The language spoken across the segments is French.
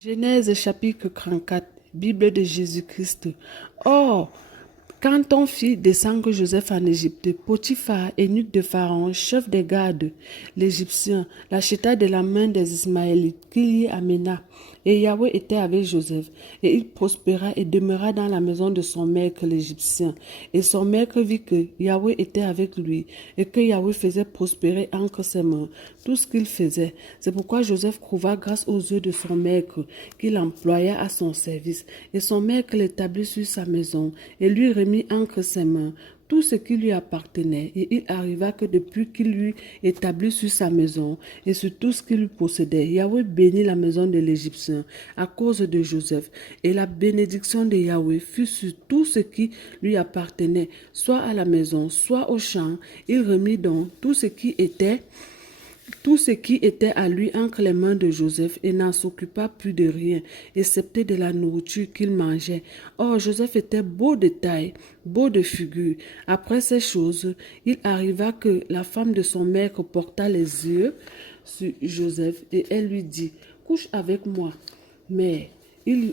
Genèse chapitre 34, Bible de Jésus-Christ. Or, quand on fit descendre Joseph en Égypte, Potiphar, eunuque de Pharaon, chef des gardes, l'Égyptien, l'acheta de la main des Ismaélites, qu'il y amena. Et Yahweh était avec Joseph, et il prospéra et demeura dans la maison de son maître l'Égyptien. Et son maître vit que Yahweh était avec lui, et que Yahweh faisait prospérer entre ses mains tout ce qu'il faisait. C'est pourquoi Joseph trouva grâce aux yeux de son maître, qu'il employa à son service. Et son maître l'établit sur sa maison, et lui remit entre ses mains tout ce qui lui appartenait. Et il arriva que depuis qu'il lui établit sur sa maison et sur tout ce qu'il lui possédait, Yahweh bénit la maison de l'Égyptien à cause de Joseph. Et la bénédiction de Yahweh fut sur tout ce qui lui appartenait, soit à la maison, soit au champ. Il remit donc tout ce qui était à lui entre les mains de Joseph et n'en s'occupa plus de rien, excepté de la nourriture qu'il mangeait. Or, Joseph était beau de taille, beau de figure. Après ces choses, il arriva que la femme de son maître porta les yeux sur Joseph et elle lui dit, « Couche avec moi. » Mais il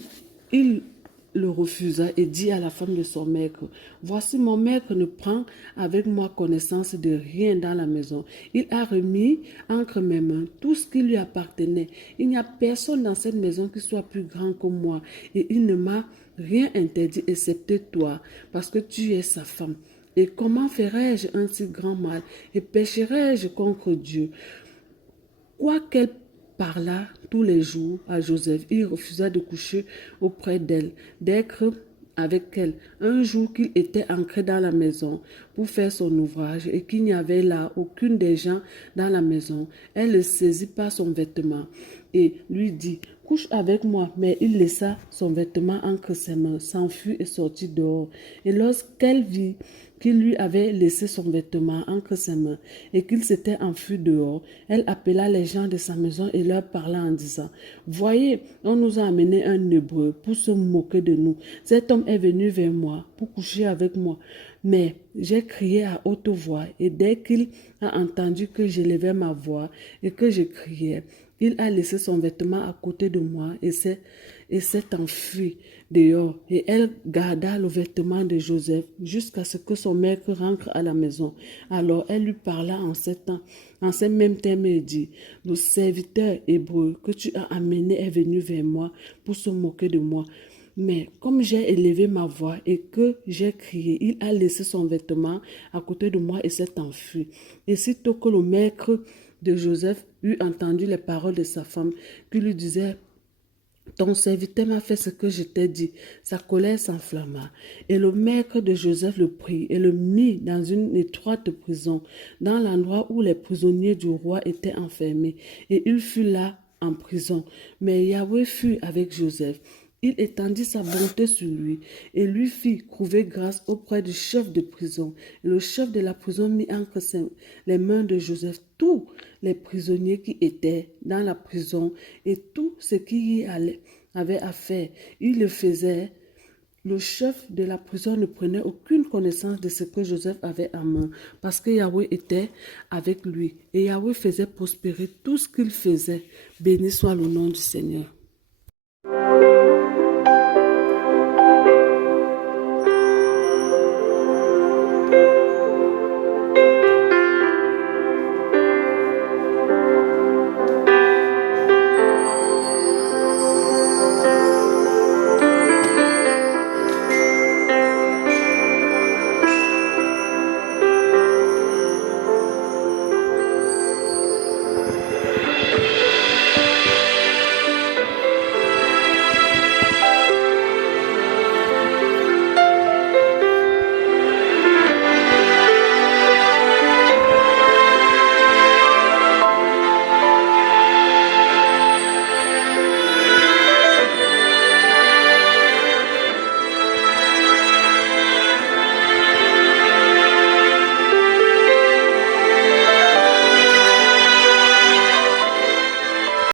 le refusa et dit à la femme de son maître, « Voici mon maître ne prend avec moi connaissance de rien dans la maison. Il a remis entre mes mains tout ce qui lui appartenait. Il n'y a personne dans cette maison qui soit plus grand que moi et il ne m'a rien interdit excepté toi, parce que tu es sa femme. Et comment ferais-je un si grand mal et pécherais-je contre Dieu? » Quoiqu'elle parla tous les jours à Joseph, il refusa de coucher auprès d'elle, d'être avec elle. Un jour qu'il était entré dans la maison pour faire son ouvrage et qu'il n'y avait là aucune des gens dans la maison, elle le saisit par son vêtement et lui dit, « Couche avec moi. » Mais il laissa son vêtement entre ses mains, s'enfuit et sortit dehors. Et lorsqu'elle vit qu'il lui avait laissé son vêtement entre ses mains et qu'il s'était enfui dehors, elle appela les gens de sa maison et leur parla en disant, « Voyez, on nous a amené un Hébreu pour se moquer de nous. Cet homme est venu vers moi pour coucher avec moi. Mais j'ai crié à haute voix et dès qu'il a entendu que j'élevais ma voix et que je criais, il a laissé son vêtement à côté de moi et s'est enfui dehors. Et elle garda le vêtement de Joseph jusqu'à ce que son maître rentre à la maison. Alors elle lui parla en ces mêmes termes et dit, « Le serviteur hébreu que tu as amené est venu vers moi pour se moquer de moi. Mais comme j'ai élevé ma voix et que j'ai crié, il a laissé son vêtement à côté de moi et s'est enfui. » Et sitôt que le maître de Joseph eut entendu les paroles de sa femme, qui lui disait, « Ton serviteur m'a fait ce que je t'ai dit. » Sa colère s'enflamma. Et le maître de Joseph le prit et le mit dans une étroite prison, dans l'endroit où les prisonniers du roi étaient enfermés. Et il fut là en prison. Mais Yahweh fut avec Joseph. Il étendit sa bonté sur lui et lui fit trouver grâce auprès du chef de prison. Et le chef de la prison mit entre les mains de Joseph tous les prisonniers qui étaient dans la prison et tout ce qui y avait à faire. Il le faisait. Le chef de la prison ne prenait aucune connaissance de ce que Joseph avait en main parce que Yahweh était avec lui et Yahweh faisait prospérer tout ce qu'il faisait. Béni soit le nom du Seigneur.